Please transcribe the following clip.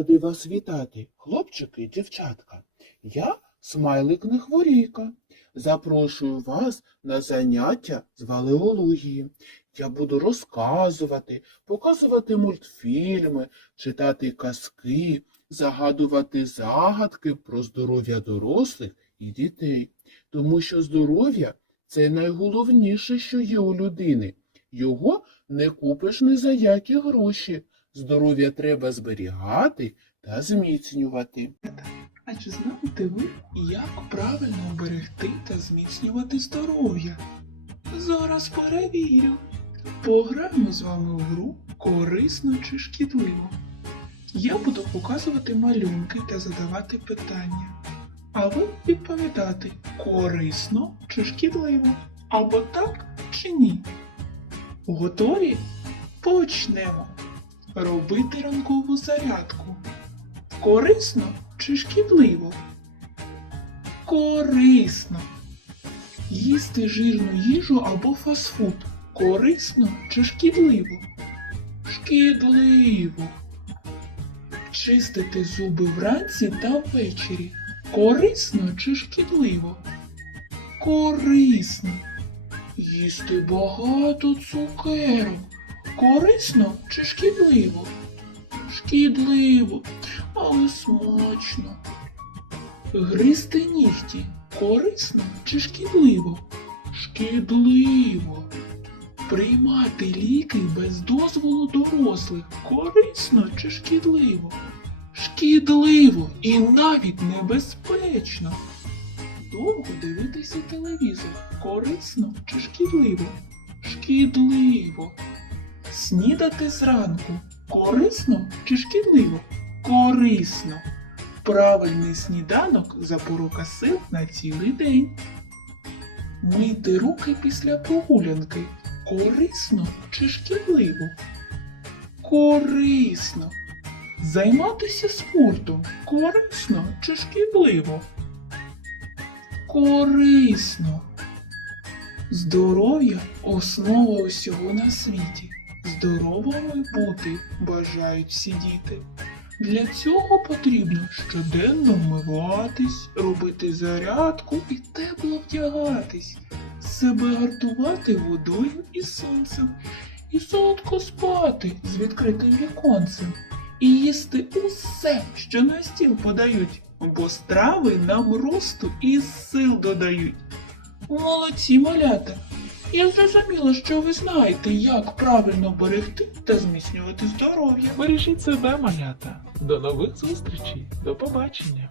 Радий вас вітати, хлопчики і дівчатка. Я смайлик Нехворійка. Запрошую вас на заняття з валеології. Я буду розказувати, показувати мультфільми, читати казки, загадувати загадки про здоров'я дорослих і дітей. Тому що здоров'я це найголовніше, що є у людини. Його не купиш ні за які гроші. Здоров'я треба зберігати та зміцнювати. А чи знаєте ви, як правильно берегти та зміцнювати здоров'я? Зараз перевірю. Пограємо з вами в гру корисно чи шкідливо. Я буду показувати малюнки та задавати питання. А ви відповідати корисно чи шкідливо, або так чи ні. Готові? Почнемо. Робити ранкову зарядку. Корисно чи шкідливо? Корисно. Їсти жирну їжу або фастфуд. Корисно чи шкідливо? Шкідливо. Чистити зуби вранці та ввечері. Корисно чи шкідливо? Корисно. Їсти багато цукерок. Корисно чи шкідливо? Шкідливо, але смачно. Гризти нігті корисно чи шкідливо? Шкідливо. Приймати ліки без дозволу дорослих корисно чи шкідливо? Шкідливо і навіть небезпечно. Довго дивитися телевізор корисно чи шкідливо? Шкідливо. Снідати зранку корисно чи шкідливо? Корисно. Правильний сніданок запорука сил на цілий день. Мити руки після прогулянки корисно чи шкідливо? Корисно. Займатися спортом корисно чи шкідливо? Корисно. Здоров'я основа усього на світі. Здоровими бути бажають всі діти. Для цього потрібно щоденно вмиватись, робити зарядку і тепло вдягатись, себе гартувати водою і сонцем, і солодко спати з відкритим віконцем, і їсти усе, що на стіл подають, бо страви нам росту і сил додають. Молодці малята! Я зрозуміла, що ви знаєте, як правильно берегти та зміцнювати здоров'я. Бережіть себе, малята. До нових зустрічей. До побачення.